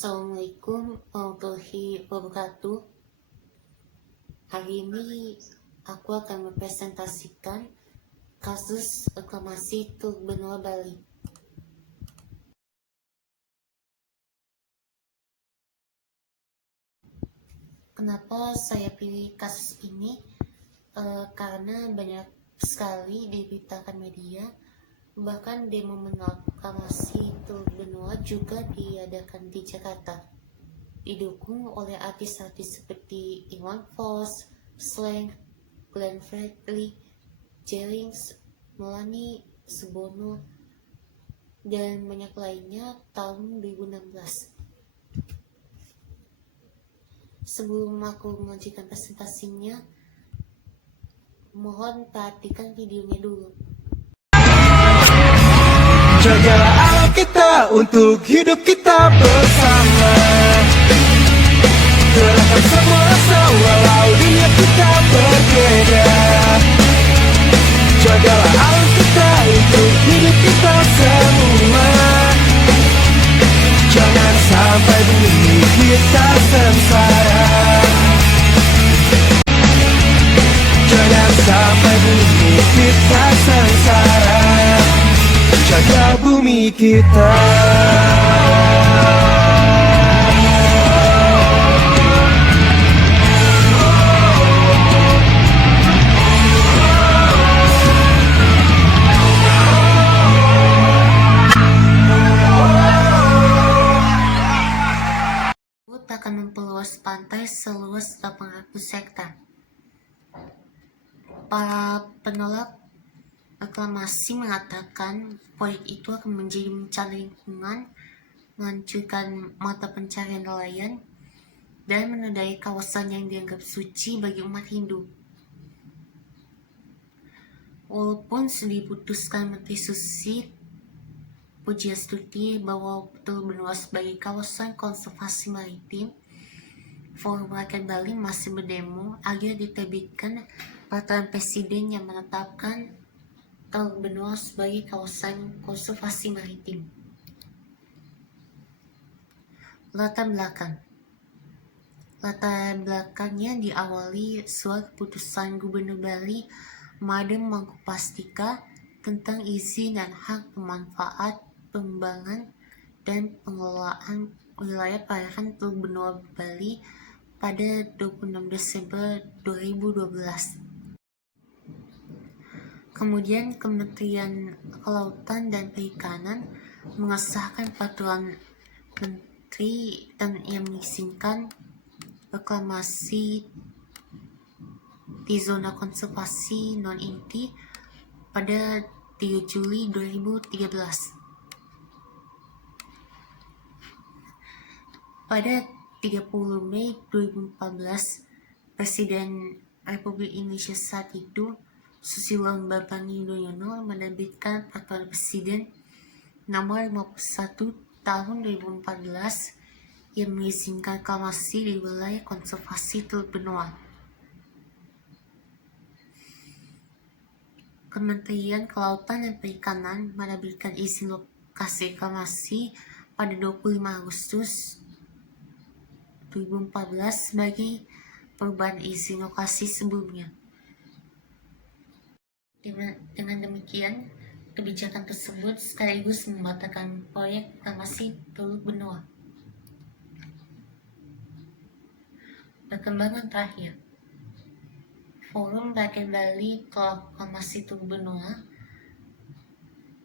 Assalamualaikum warahmatullahi wabarakatuh. Hari ini aku akan mempresentasikan kasus reklamasi Teluk Benoa Bali. Kenapa saya pilih kasus ini? Karena banyak sekali diberitakan media, bahkan demo menolak reklamasi Teluk Benoa juga diadakan di Jakarta, didukung oleh artis-artis seperti Iwan Fals, Slank, Glenn Fredly, Jennings, Melanie Subono, dan banyak lainnya tahun 2016. Sebelum aku mengajukan presentasinya, mohon perhatikan videonya dulu. Jagalah alam kita untuk hidup kita bersama. Gerakan semua rasa walau dunia kita berbeda. Jagalah alam kita untuk hidup kita semua. Jangan sampai bumi kita sengsara. Jangan sampai bumi kita sengsara. Jaga bumi kita. Luhut akan memperluas pantai seluas 800 hektar. Para penolak reklamasi mengatakan proyek itu akan menjadi bencana lingkungan, menghancurkan mata pencarian nelayan, dan menodai kawasan yang dianggap suci bagi umat Hindu. Walaupun sudah diputuskan Menteri Susi Pujiastuti bahwa Teluk Benoa sebagai kawasan konservasi maritim, Forum Rakyat Bali masih berdemo agar diterbitkan peraturan presiden yang menetapkan Teluk Benoa sebagai kawasan konservasi maritim. Latar belakangnya diawali surat keputusan Gubernur Bali Madem Mangkupastika tentang izin dan hak pemanfaat, pengembangan, dan pengelolaan wilayah perairan Teluk Benoa Bali pada 26 Desember 2012. Kemudian Kementerian Kelautan dan Perikanan mengesahkan peraturan menteri yang mengizinkan reklamasi di zona konservasi non-inti pada 3 Juli 2013. Pada 30 Mei 2014, Presiden Republik Indonesia saat itu, Susilo Bambang Yudhoyono, menerbitkan Peraturan Presiden Nomor 51 Tahun 2014 yang mengizinkan reklamasi di wilayah konservasi Teluk Benoa. Kementerian Kelautan dan Perikanan menerbitkan izin lokasi reklamasi pada 25 Agustus 2014 sebagai perubahan izin lokasi sebelumnya. Dengan demikian, kebijakan tersebut sekaligus membatalkan proyek reklamasi Teluk Benoa. Perkembangan terakhir, Forum Rakyat Bali tolak reklamasi Teluk Benoa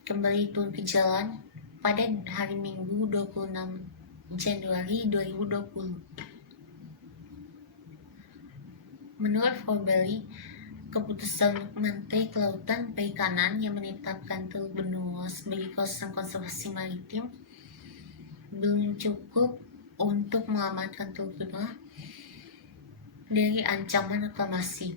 kembali turun ke jalan pada hari Minggu 26 Januari 2020. Menurut Forum Bali, keputusan Menteri Kelautan Perikanan yang menetapkan Teluk Benoa sebagai kawasan konservasi maritim belum cukup untuk mengamankan Teluk Benoa dari ancaman reklamasi.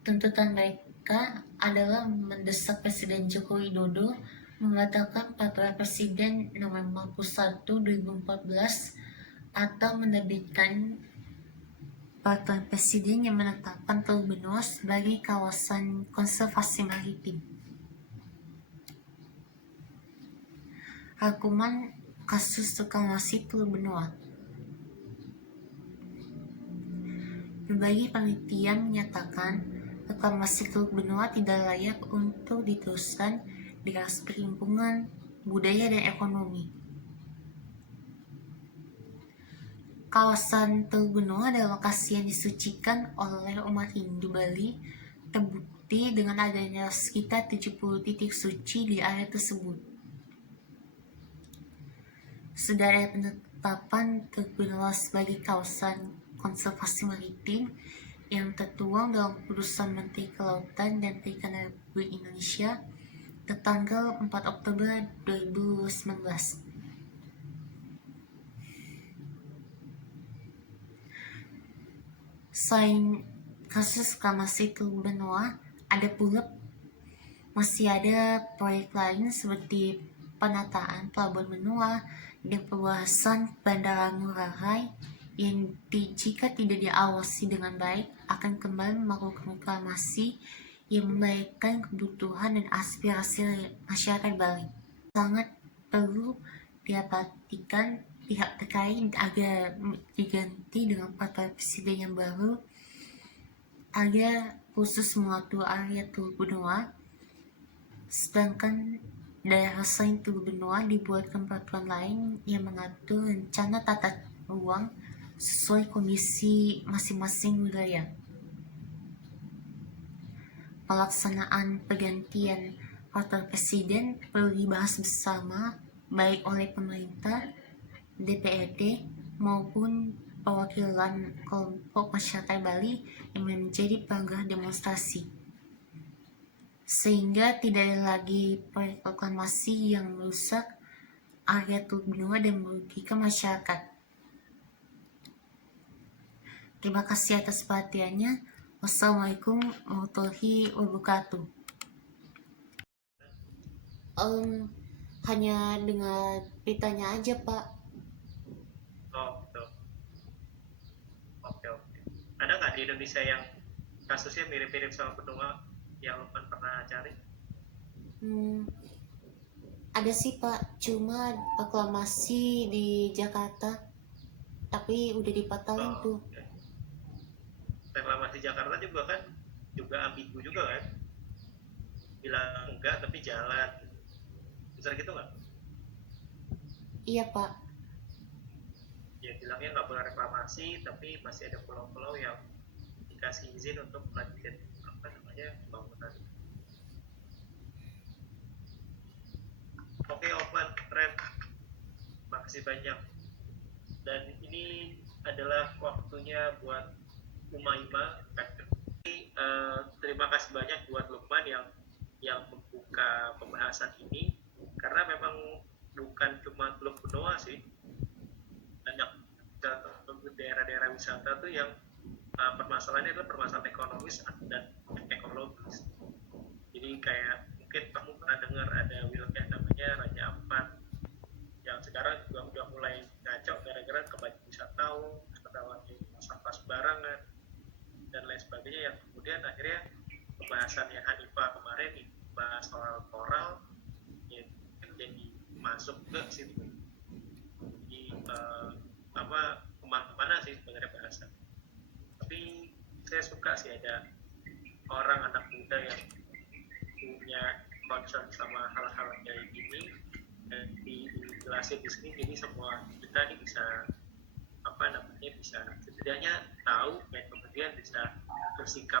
Tuntutan mereka adalah mendesak Presiden Joko Widodo membatalkan Peraturan Presiden Nomor 51 2014 atau menerbitkan Peraturan Presiden yang menetapkan Teluk Benoa sebagai kawasan konservasi maritim. rangkuman kasus reklamasi Teluk Benoa. Berbagai penelitian menyatakan reklamasi Teluk Benoa tidak layak untuk diteruskan dari aspek lingkungan, budaya, dan ekonomi. Kawasan Teluk Benoa adalah lokasi yang disucikan oleh umat Hindu Bali, terbukti dengan adanya sekitar 70 titik suci di area tersebut. Sudah ada penetapan Teluk Benoa sebagai kawasan konservasi maritim yang tertuang dalam Keputusan Menteri Kelautan dan Perikanan Republik Indonesia tertanggal 4 Oktober 2019. Selain kasus reklamasi Teluk Benoa, masih ada proyek lain seperti penataan Pelabuhan Benoa dan pembahasan Bandara Ngurah Rai yang jika tidak diawasi dengan baik akan kembali melakukan reklamasi yang membaikkan kebutuhan dan aspirasi masyarakat Bali. Sangat perlu diperhatikan pihak terkait agar diganti dengan peraturan presiden yang baru agar khusus mengatur area Teluk Benoa, sedangkan daerah selain Teluk Benoa dibuatkan peraturan lain yang mengatur rencana tata ruang sesuai kondisi masing-masing wilayah. Pelaksanaan pergantian peraturan presiden perlu dibahas bersama baik oleh pemerintah, DPRD, maupun perwakilan kelompok masyarakat Bali yang menjadi pelanggar demonstrasi, sehingga tidak ada lagi proyek reklamasi yang merusak area Teluk Benoa dan merugikan masyarakat. Terima kasih atas perhatiannya. Wassalamualaikum warahmatullahi wabarakatuh. Hanya dengar beritanya aja, Pak. Oh gitu. Oke. Ada nggak di Indonesia yang kasusnya mirip-mirip sama Benoa yang Lukman pernah cari? Ada sih, Pak, cuma reklamasi di Jakarta, tapi udah dibatalin tuh. Okay. Reklamasi Jakarta juga kan juga ambigu juga kan, bilang enggak tapi jalan, besar gitu nggak? Iya, Pak. Ya bilangnya nggak boleh reklamasi tapi masih ada pulau-pulau yang dikasih izin untuk melanjutkan pembangunan. Oke, Okman, keren, makasih banyak. Dan ini adalah waktunya buat Umaima. Terima kasih banyak buat Lukman yang membuka pembahasan ini, karena memang bukan cuma Teluk Benoa sih, banyak daerah-daerah wisata tuh yang permasalahannya adalah permasalahan ekonomis dan ekologis. Jadi kayak mungkin kamu pernah dengar ada wilayah namanya Raja Ampat yang sekarang juga udah mulai ngaco gara-gara kebanyakan wisatawan yang sampah sembarangan dan lain sebagainya, yang kemudian akhirnya pembahasannya Hanifah kemarin dibahas soal koral ya, jadi masuk ke situ di kemana-mana sih sebenarnya bahasa. Tapi saya suka sih ada orang anak muda yang punya concern sama hal-hal kayak gini dan dijelasin di sini, jadi semua kita nih bisa bisa setidaknya tahu dan kemudian bisa bersikap